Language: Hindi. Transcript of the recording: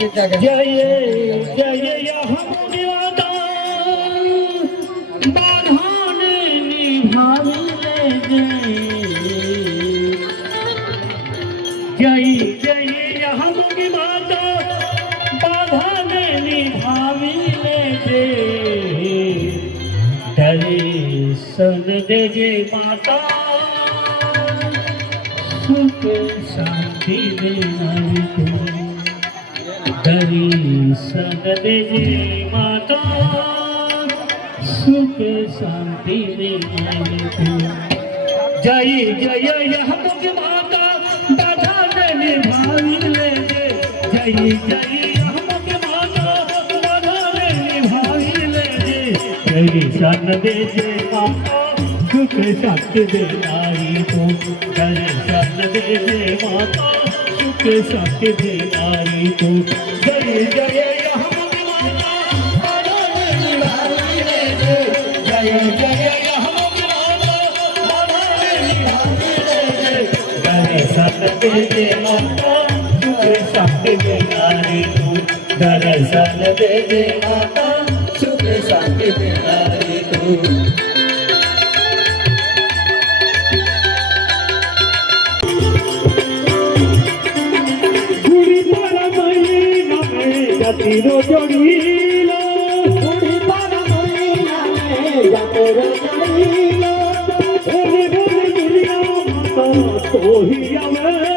जय जय हम माता बाधान निभाविले जय जय हम माता बाधान निभाविले दर्शन दे जय माता सुख शांति देनारी को दर्शन दे जय माता सुख शांति देनारी को जय जय हम माता बाधा निभाविले जय जय हम माता बाधा निभाविले दर्शन दे जय माता सुख शांति देनारी को दर्शन दे जय माता सुख शांति देनारी को जय जय हम माता बाधा निभाविले जय जय हम माता बाधा निभाविले दर्शन दे जय माता सुख शांति देनारी को दर्शन दे जय माता सुख शांति देनारी को जातिरो जड़ीलो उड़ी पारा महीना में जातिरो जड़ीलो बोली बोली दुनिया माता तो ही आवे